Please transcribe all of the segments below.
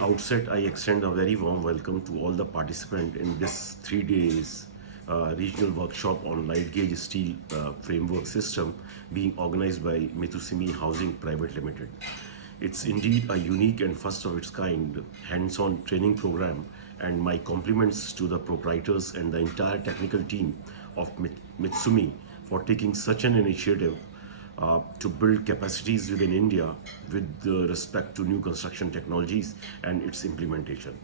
Outset, I extend a very warm welcome to all the participants in this 3 days regional workshop on light gauge steel framework system being organized by Mitsumi Housing Private Limited. It's indeed a unique and first of its kind hands-on training program, and my compliments to the proprietors and the entire technical team of Mitsumi for taking such an initiative to build capacities within India with respect to new construction technologies and its implementation.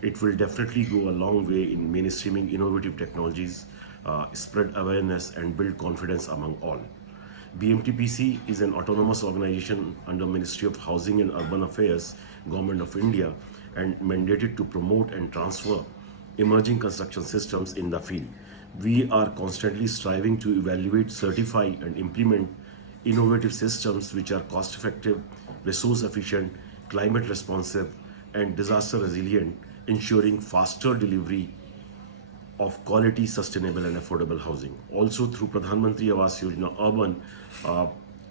It will definitely go a long way in mainstreaming innovative technologies, spread awareness, and build confidence among all. BMTPC is an autonomous organization under Ministry of Housing and Urban Affairs, Government of India, and mandated to promote and transfer emerging construction systems in the field. We are constantly striving to evaluate, certify, and implement innovative systems which are cost effective, resource efficient, climate responsive, and disaster resilient, ensuring faster delivery of quality, sustainable, and affordable housing. Also, through Pradhan Mantri Awas Yojana Urban,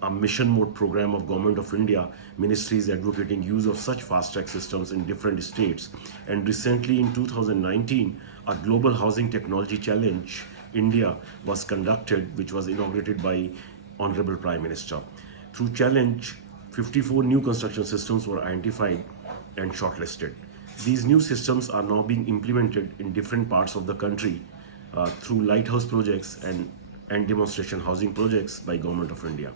a mission mode program of Government of India, Ministry is advocating use of such fast track systems in different states. And recently, in 2019, a Global Housing Technology Challenge India was conducted, which was inaugurated by Honorable Prime Minister. Through challenge, 54 new construction systems were identified and shortlisted. These new systems are now being implemented in different parts of the country through lighthouse projects and demonstration housing projects by Government of India.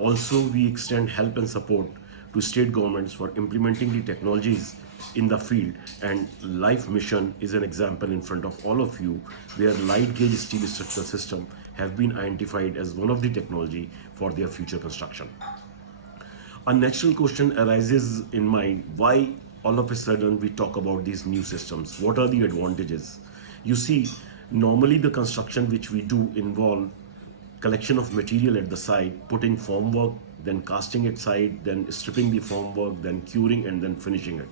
Also, we extend help and support to state governments for implementing the technologies in the field, and Life Mission is an example in front of all of you where light gauge steel structural system have been identified as one of the technology for their future construction. A natural question arises in mind: why all of a sudden we talk about these new systems? What are the advantages? You see, normally the construction which we do involve collection of material at the site, putting formwork, then casting it side, then stripping the formwork, then curing, and then finishing it.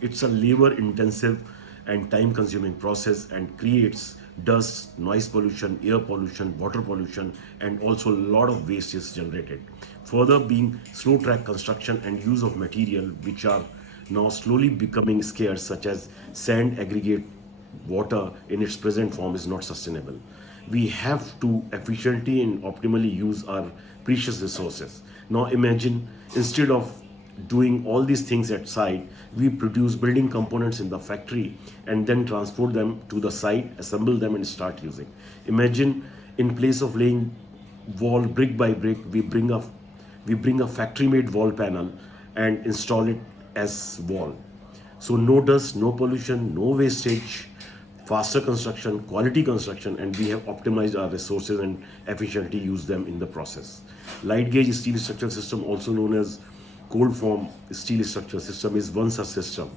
It's a labor intensive and time consuming process and creates dust, noise pollution, air pollution, water pollution, and also a lot of waste is generated. Further, being slow track construction and use of material which are now slowly becoming scarce, such as sand, aggregate, water in its present form is not sustainable. We have to efficiently and optimally use our precious resources. Now imagine, instead of doing all these things at site, we produce building components in the factory and then transport them to the site, assemble them, and start using. Imagine, in place of laying wall brick by brick, we bring a factory made wall panel and install it as wall. So no dust, no pollution, no wastage, faster construction, quality construction, and we have optimized our resources and efficiently used them in the process. Light gauge steel structural system, also known as cold form steel structural system, is one such system.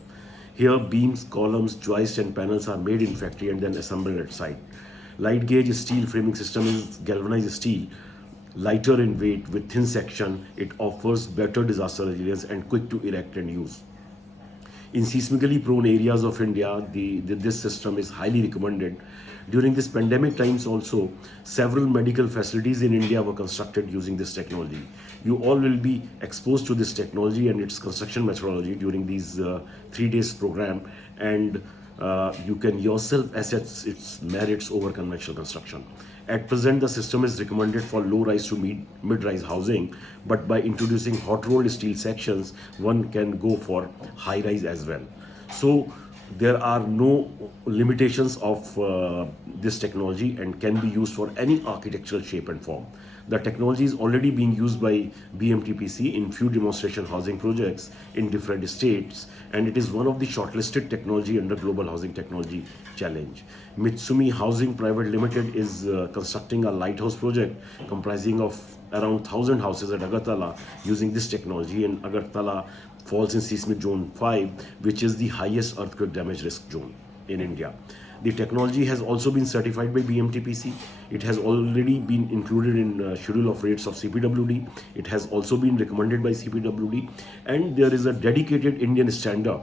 Here, beams, columns, joists, and panels are made in factory and then assembled at site. Light gauge steel framing system is galvanized steel, lighter in weight with thin section. It offers better disaster resilience and quick to erect and use. In seismically prone areas of India, this system is highly recommended. During this pandemic times also, several medical facilities in India were constructed using this technology. You all will be exposed to this technology and its construction methodology during these 3 days program, and you can yourself assess its merits over conventional construction. At present, the system is recommended for low-rise to mid-rise housing, but by introducing hot-rolled steel sections, one can go for high-rise as well. So there are no limitations of this technology and can be used for any architectural shape and form. The technology is already being used by BMTPC in few demonstration housing projects in different states, and it is one of the shortlisted technology under Global Housing Technology Challenge. Mitsumi Housing Private Limited is constructing a lighthouse project comprising of around 1,000 houses at Agartala using this technology, and Agartala falls in seismic zone 5, which is the highest earthquake damage risk zone in India. The technology has also been certified by BMTPC. It has already been included in schedule of rates of CPWD. It has also been recommended by CPWD, and there is a dedicated Indian standard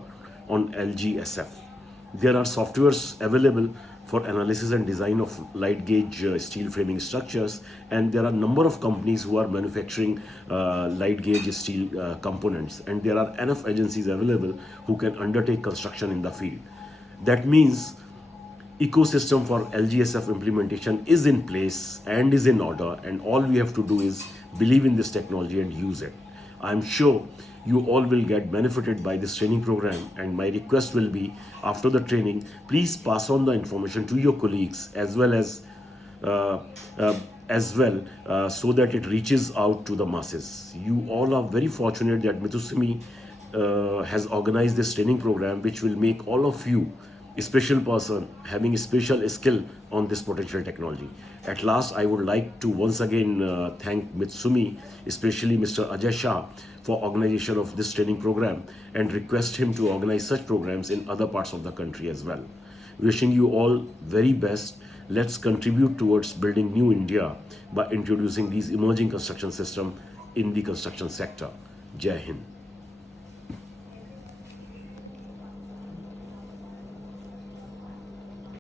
on LGSF. There are softwares available for analysis and design of light gauge steel framing structures, and there are a number of companies who are manufacturing light gauge steel components, and there are enough agencies available who can undertake construction in the field. That means ecosystem for LGSF implementation is in place and is in order, and all we have to do is believe in this technology and use it. I'm sure you all will get benefited by this training program, and my request will be, after the training, please pass on the information to your colleagues uh, so that it reaches out to the masses. You all are very fortunate that Mitsumi has organized this training program, which will make all of you a special person having a special skill on this potential technology. At last, I would like to once again thank Mitsumi, especially Mr. Ajay Shah, for organization of this training program, and request him to organize such programs in other parts of the country as well. Wishing you all very best. Let's contribute towards building new India by introducing these emerging construction system in the construction sector. Jai Hind.